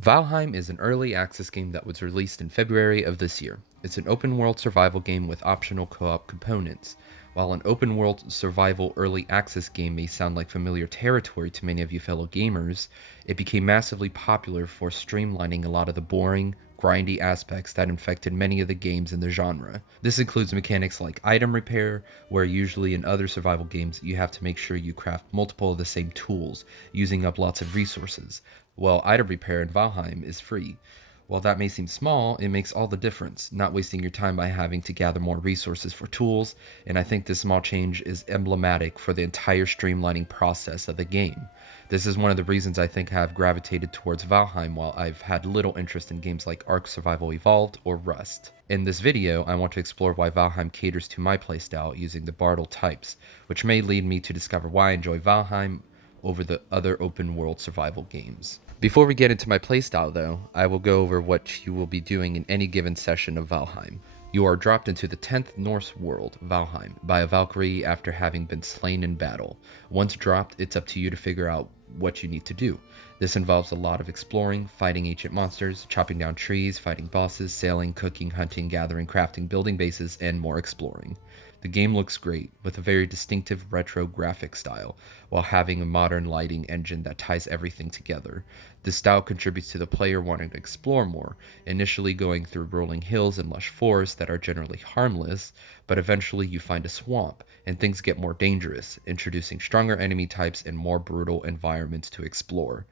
Valheim is an early access game that was released in February of this year. It's an open world survival game with optional co-op components. While an open world survival early access game may sound like familiar territory to many of you fellow gamers, it became massively popular for streamlining a lot of the boring, grindy aspects that infected many of the games in the genre. This includes mechanics like item repair, where usually in other survival games you have to make sure you craft multiple of the same tools, using up lots of resources. Well, item repair in Valheim is free. While that may seem small, it makes all the difference, not wasting your time by having to gather more resources for tools, and I think this small change is emblematic for the entire streamlining process of the game. This is one of the reasons I think I have gravitated towards Valheim while I've had little interest in games like Ark Survival Evolved or Rust. In this video, I want to explore why Valheim caters to my playstyle using the Bartle types, which may lead me to discover why I enjoy Valheim over the other open world survival games. Before we get into my playstyle though, I will go over what you will be doing in any given session of Valheim. You are dropped into the 10th Norse world, Valheim, by a Valkyrie after having been slain in battle. Once dropped, it's up to you to figure out what you need to do. This involves a lot of exploring, fighting ancient monsters, chopping down trees, fighting bosses, sailing, cooking, hunting, gathering, crafting, building bases, and more exploring. The game looks great, with a very distinctive retro graphic style, while having a modern lighting engine that ties everything together. This style contributes to the player wanting to explore more, initially going through rolling hills and lush forests that are generally harmless, but eventually you find a swamp, and things get more dangerous, introducing stronger enemy types and more brutal environments to explore.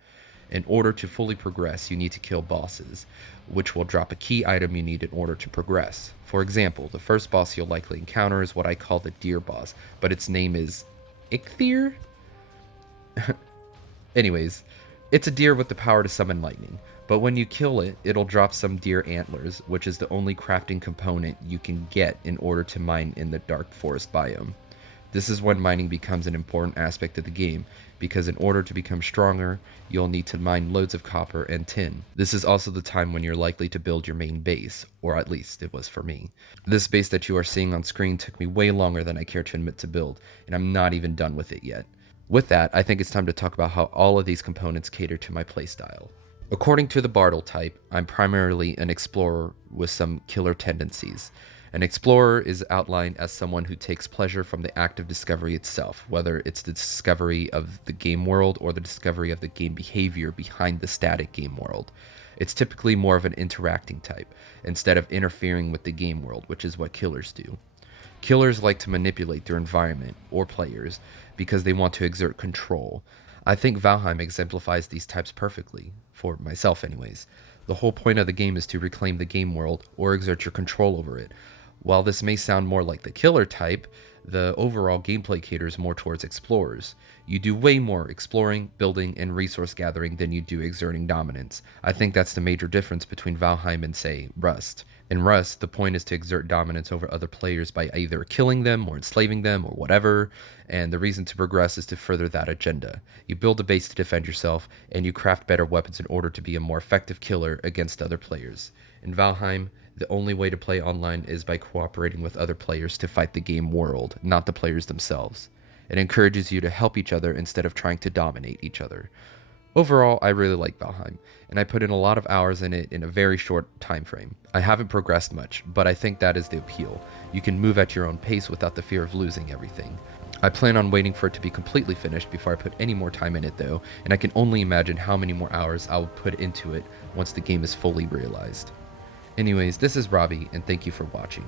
In order to fully progress, you need to kill bosses, which will drop a key item you need in order to progress. For example, the first boss you'll likely encounter is what I call the deer boss, but its name is Ichthyr? Anyways, it's a deer with the power to summon lightning, but when you kill it, it'll drop some deer antlers, which is the only crafting component you can get in order to mine in the dark forest biome. This is when mining becomes an important aspect of the game, because in order to become stronger, you'll need to mine loads of copper and tin. This is also the time when you're likely to build your main base, or at least it was for me. This base that you are seeing on screen took me way longer than I care to admit to build, and I'm not even done with it yet. With that, I think it's time to talk about how all of these components cater to my playstyle. According to the Bartle type, I'm primarily an explorer with some killer tendencies. An explorer is outlined as someone who takes pleasure from the act of discovery itself, whether it's the discovery of the game world or the discovery of the game behavior behind the static game world. It's typically more of an interacting type, instead of interfering with the game world, which is what killers do. Killers like to manipulate their environment, or players, because they want to exert control. I think Valheim exemplifies these types perfectly, for myself anyways. The whole point of the game is to reclaim the game world, or exert your control over it. While this may sound more like the killer type, the overall gameplay caters more towards explorers. You do way more exploring, building, and resource gathering than you do exerting dominance. I think that's the major difference between Valheim and, say, Rust. In Rust, the point is to exert dominance over other players by either killing them or enslaving them or whatever, and the reason to progress is to further that agenda. You build a base to defend yourself, and you craft better weapons in order to be a more effective killer against other players. In Valheim, the only way to play online is by cooperating with other players to fight the game world, not the players themselves. It encourages you to help each other instead of trying to dominate each other. Overall, I really like Valheim, and I put in a lot of hours in it in a very short time frame. I haven't progressed much, but I think that is the appeal. You can move at your own pace without the fear of losing everything. I plan on waiting for it to be completely finished before I put any more time in it though, and I can only imagine how many more hours I will put into it once the game is fully realized. Anyways, this is Robbie, and thank you for watching.